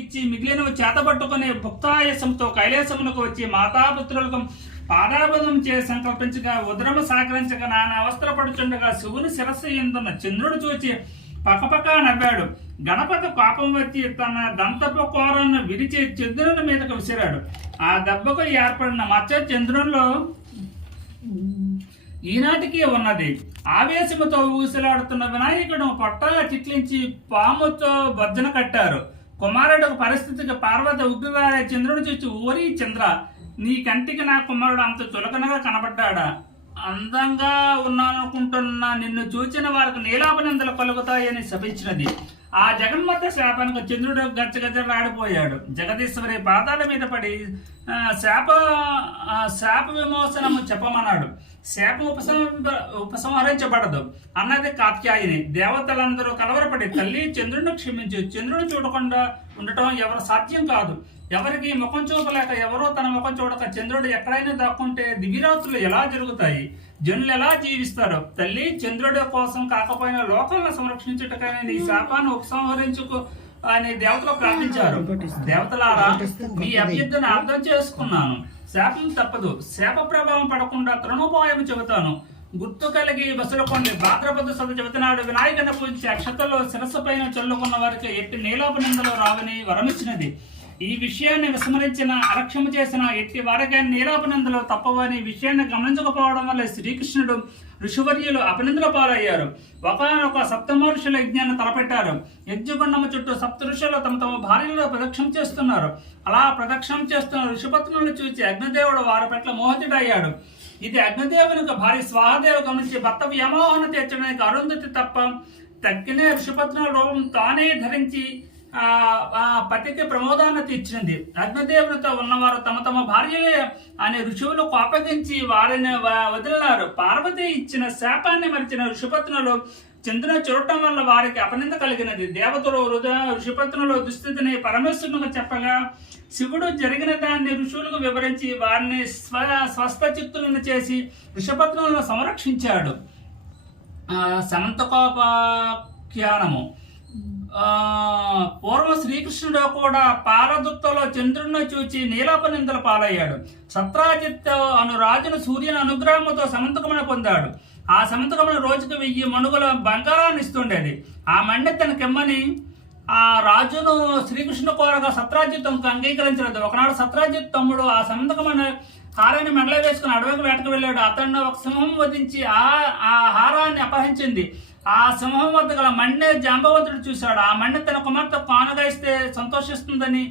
ఇచ్చి మిగిలినవి చేతబట్టుకుని భుక్తాయసంతో కైలాసమునకు వచ్చి మాతాపుత్రులకు పాదాబదం చేసి సంకల్పించగా ఉదరము సహకరించగా నానా అవస్థపడుచుండగా శివుని శిరస్సు ఎందున్న చంద్రుడు చూచి పక్కపక్క నవ్వాడు. గణపతి పాపం వచ్చి తన దంతపు కోరను విరిచి చంద్రుని మీదకు విసిరాడు. ఆ దెబ్బకు ఏర్పడిన మచ్చ చంద్రునిలో ఈనాటికి ఉన్నది. ఆవేశముతో ఊసలాడుతున్న వినాయకుడు పొట్ట చిట్లించి పాముతో బజ్జన కట్టారు. కుమారుడు పరిస్థితికి పార్వతి ఉగ్రరాయ చంద్రుడు చూచి, ఓరి చంద్ర, నీ కంటికి నా కుమారుడు అంత చులకనగా కనబడ్డాడా? అందంగా ఉన్నాననుకుంటున్న నిన్ను చూచిన వారికి నీలాపనిందలు కలుగుతాయని శపించినది. ఆ జగన్మాత శాపానికి చంద్రుడు గచ్చగచ్చలాడిపోయాడు. జగదీశ్వరి పాదాల మీద పడి శాప విమోచనము చెప్పమన్నాడు. శాపం ఉపసంహరించబడదు అన్నది కాత్యాయిని. దేవతలందరూ కలవరపడి, తల్లి చంద్రుడిని క్షమించు, చంద్రుడు చూడకుండా ఉండటం ఎవరు సాధ్యం కాదు. ఎవరికి ముఖం చూపలేక ఎవరో తన ముఖం చూడక చంద్రుడు ఎక్కడైనా దాక్కుంటే దివ్యరాత్రులు ఎలా జరుగుతాయి? జనులు ఎలా జీవిస్తారు? తల్లి, చంద్రుడి కోసం కాకపోయినా లోకాలను సంరక్షించుటకైనా నీ శాపాన్ని ఉపసంహరించుకు అని దేవతలు ప్రార్థించారు. దేవతలారా, మీ అభ్యర్థిని అర్థం చేసుకున్నాను. శాపం తప్పదు. శాప ప్రభావం పడకుండా తృణోపాయం చెబుతాను. గుర్తు కలిగి బసలుకోండి. భాద్రపద శుద్ధ చెబుతున్నాడు. వినాయకుని పూజించి అక్షతలో శిరస్సు పైన చల్లుకున్న వారికి ఎట్టి నీలాపు నిందలు రావని వరమిచ్చినది. ఈ విషయాన్ని విస్మరించిన, అలక్ష్యము చేసిన ఎట్టి వారిగా నీలాపనిందలు తప్పవని విషయాన్ని గమనించకపోవడం వల్ల శ్రీకృష్ణుడు ఋషివర్యులు అపనిందల పాలయ్యారు. ఒకనొక సప్తమహర్షుల యజ్ఞాన్ని తలపెట్టారు. యజ్ఞగుండము చుట్టూ సప్త ఋషులు తమ తమ భార్యలో ప్రదక్షిణ చేస్తున్నారు. అలా ప్రదక్షిణ చేస్తున్న ఋషిపత్నులను చూసి అగ్నిదేవుడు వారి పట్ల మోహితుడయ్యాడు. ఇది అగ్నిదేవునికి భార్య స్వాహదేవి గమనించి భర్త వ్యామోహన తీర్చడానికి అరుంధతి తప్ప తగ్గిన ఋషిపత్నుల రూపం తానే ధరించి పతికి ప్రమోదాన్ని తీర్చింది. అగ్నిదేవునితో ఉన్నవారు తమ తమ భార్యలే అనే ఋషువులు కోపగించి వారిని వదిలినారు. పార్వతి ఇచ్చిన శాపాన్ని మరిచిన ఋషిపత్నులు చంద్రుని చూడటం వల్ల వారికి అపనింద కలిగినది. దేవతలు ఋషిపత్నుల దుస్థితిని పరమేశ్వరునికి చెప్పగా శివుడు జరిగిన దాన్ని ఋషువులకు వివరించి వారిని స్వస్థచిత్తులను చేసి ఋషిపత్నులను సంరక్షించాడు. సమంతకోపాఖ్యానము. పూర్వ శ్రీకృష్ణుడు కూడా పాలదుత్తలో చంద్రుడిని చూచి నీలాపనిందల పాలయ్యాడు. సత్రాజిత్ అను రాజును సూర్యుని అనుగ్రహముతో సమంతకమని పొందాడు. ఆ సమంతకమని రోజుకు 1000 మణుగుల బంగారాన్ని ఇస్తుండేది. ఆ మణి తనకిమ్మని ఆ రాజును శ్రీకృష్ణుడు కోరగా సత్రాజిత్ అంగీకరించలేదు. ఒకనాడు సత్రాజిత్ తమ్ముడు ఆ సమంతకమని హారాన్ని మెడలో వేసుకుని అడవికి వేటకు వెళ్ళాడు. అతన్ని ఒక సింహం వధించి ఆ హారాన్ని అపహరించింది. ఆ సింహం వద్ద గల మణ్ణి జాంబవంతుడు చూశాడు. ఆ మణ్ణి తన కుమార్తె కానుగా ఇస్తే సంతోషిస్తుందని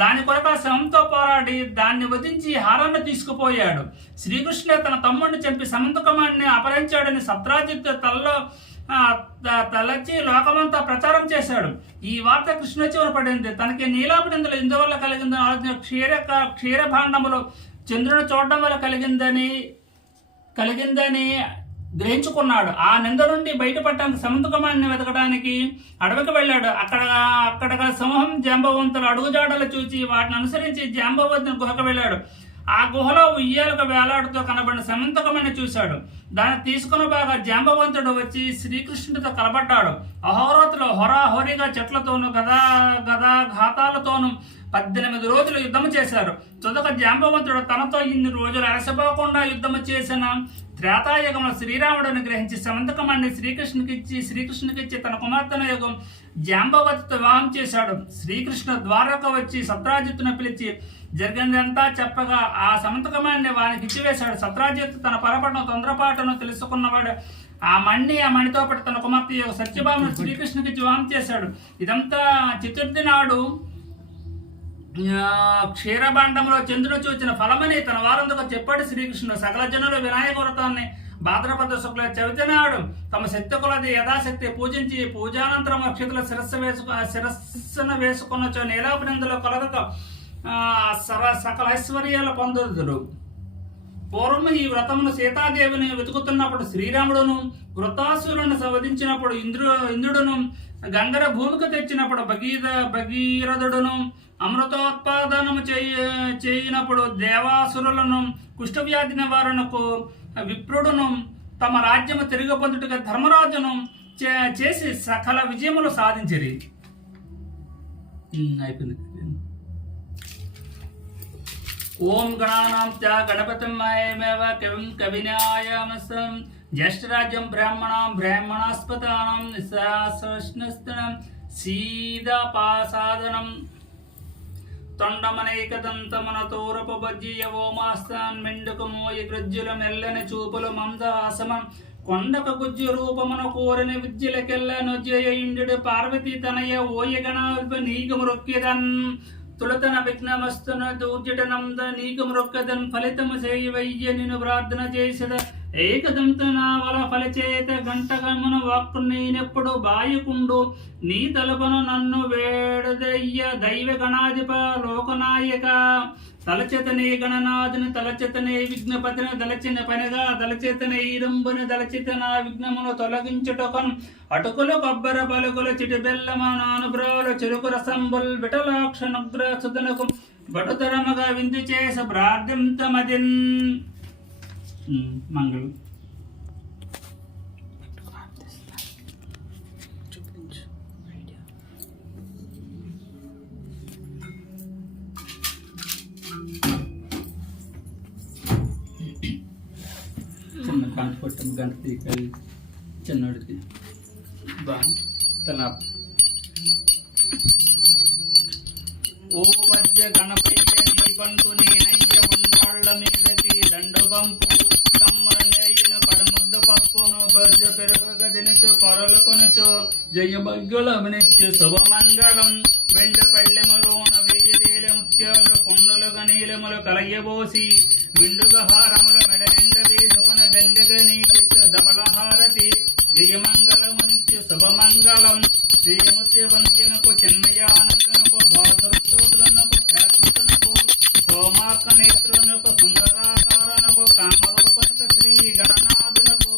దాని కొరకు ఆ సింహంతో పోరాడి దాన్ని వధించి హారాన్ని తీసుకుపోయాడు. శ్రీకృష్ణుడు తన తమ్ముడిని చంపి సమంతకమాన్ని అపహరించాడని సత్రాజిత్ తలచి లోకమంతా ప్రచారం చేశాడు. ఈ వార్త కృష్ణ చెవున పడింది. తనకి నీలాపనిందలు ఇందువల్ల కలిగిందని ఆలోచన క్షీరభాండములో చంద్రుని చూడడం వల్ల కలిగిందని గ్రహించుకున్నాడు. ఆ నింద నుండి బయటపడటానికి సమంతకమాన్ని వెతకడానికి అడవికి వెళ్ళాడు. అక్కడ సింహం జాంబవంతులు అడుగుజాడలు చూచి వాటిని అనుసరించి జాంబవంతుని గుహకు వెళ్ళాడు. ఆ గుహలో ఉయ్యాలకు వేలాడుతూ కనబడిన సమంతకమని చూశాడు. దాన్ని తీసుకుని బాగా జాంబవంతుడు వచ్చి శ్రీకృష్ణుడితో కలబడ్డాడు. అహోరాత్రులు హోరాహోరీగా చెట్లతోనూ గదాఘాతాలతోనూ 18 రోజులు యుద్ధము చేశారు. తుదక జాంబవంతుడు తనతో ఇన్ని రోజులు అలసిపోకుండా యుద్ధము చేసిన త్రేతాయుగంలో శ్రీరాముడిని గ్రహించి సమంతకమాన్ని శ్రీకృష్ణునికిచ్చి తన కుమార్తెను యుగం జాంబవతితో వివాహం చేశాడు. శ్రీకృష్ణ ద్వారకు వచ్చి సత్రాజిత్తును పిలిచి జరిగిందంతా చెప్పగా ఆ సమంతకమాన్ని వానికి ఇచ్చివేశాడు. సత్రాజిత్ తన పొరపాటును తొందరపాటును తెలుసుకున్నవాడు ఆ మణితో పాటు తన కుమార్తె సత్యభామను శ్రీకృష్ణునికి వివాహం చేశాడు. ఇదంతా చతుర్థి నాడు క్షీరభాండంలో చంద్రుడు చూచిన ఫలమని తన వారందుకు చెప్పాడు శ్రీకృష్ణుడు. సకల జనులు వినాయక వ్రతాన్ని భాద్రపద శుక్ల చవితి నాడు తమ శక్తి కొలది యథాశక్తి పూజించి పూజానంతరం అక్షతుల శిరస్సును వేసుకున్నచో నీలాపనిందలో కలగక సకల ఐశ్వర్యాలు పొందుదురు. పూర్వం ఈ వ్రతమును సీతాదేవిని వెతుకుతున్నప్పుడు శ్రీరాముడును వృతాసురులను వధించినప్పుడు ఇంద్రుడును గంగర భూమికి తెచ్చినప్పుడు భగీరథుడును అమృతోత్పాదనము చేయనప్పుడు దేవాసురులను కుష్ఠవ్యాధి నివారణకు విప్రుడును తమ రాజ్యము తిరిగి పొందుటగా ధర్మరాజును చేసి సకల విజయములు సాధించిరి. అయిపోయింది. ఓం గణానాం త్యా గణపతిం మహేమేవ కవిం కవినాయామసం జ్యేష్ఠరాజ్యం బ్రాహ్మణాస్పదానం నిశాసనం సీదాపాసాదనం తొండమనేకదంతమన తోరపబజ్జియ ఓమాస్తాన్ మెండుకమోయి గృజ్జుల మెల్లని చూపులు మందహాసమం కొండక గుజ్జు రూపమున కోరని విద్యులకెల్ల నొజ్జయ ఇండు పార్వతీ తనయ ఓయ గణాల్ప నీకమురొక్కిదన్ తులతన విఘ్నమస్తున దూర్జటనంద నీకమురొక్కదన్ ఫలితము సేవయ్య నిన్ను ప్రార్థన చేసద ఏకదంత నావల ఫలచేత గంటగమున వాక్కు నేనెప్పుడు బాయకుండు నీ తలపను నన్ను వేడదయ్య దైవ గణాధిప లోకనాయక తలచేతనే గణనాథుని తలచేతనే విఘ్నపతిని దలచిన పనిగా దలచేతనే ఈరంబుని దలచిత నా విఘ్నమును తొలగించుటకన్ అటుకులు కొబ్బర పలుకులు చిటి బెల్లమ నానుబ్రోలు చెరుకు రసంబుల్ విటలాక్ష నుగ్ర సుధనకు బడుతరమగా విందు చేస ప్రార్థింతమదిన్ మంగళం. చిన్న గంట కొట్టం గంట తీకాలి చిన్నడికి బాగా తన ఓ వజ్ర గణపయ్య నీ పంటు నేనయ్య ఉండాళ్ళ మీదకి దండు పంపు కమ్మనయ్యన కడముద్ద పప్పును బజ్జ పెరుగదినుచు కొరలు కొనుచు జయభగ్గులమనిచ్చు శుభమంగళం వెండ పళ్ళెములోన వేల ముత్యాలు కొండలు గనీలములు కలయబోసి విండుగ హారముల మెడ నిండ వేసుకున దండగ నీకిచ్చు ధవళహారతి జయమంగళమునిచ్చు శుభమంగళం శ్రీముత్య వంద్యనకు చిన్మయానందనకు భాసురస్తోత్రనకు శాశ్వతనకు సోమార్క నేత్రునకు సుందరాకారనకు కామరూపనకు శ్రీ గణనాథునకు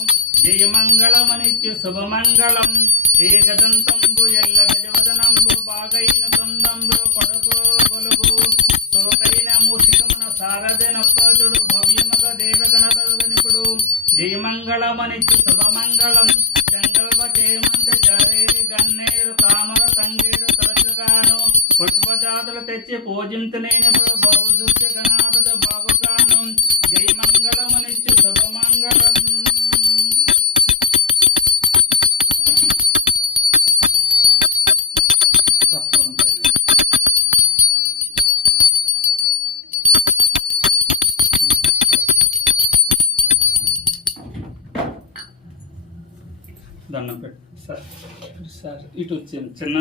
జయమంగళమనిచ్చు శుభమంగళం ఏకదంతంబు ఎల్ల గజవదనంబు బాగైన కందంబు కొడుకు గొలుగు సోకైన మూషికమున సారథనొక్కచుడు భవ్యముగ దేవగణపనిపుడు జయమంగళమనిచ్చు శుభమంగళం చంగల్వ చేమంత చారేటి గన్నేరు తామర తంగేడు తరచుగాను పుష్పజాతులు తెచ్చి పూజింతునేనప్పుడు బహుశుద్ధ గణాపద బాగుగాను జయమంగళమనిచ్చు శుభమంగళం. దండం పెట్టు సార్ ఇటు వచ్చాను చిన్న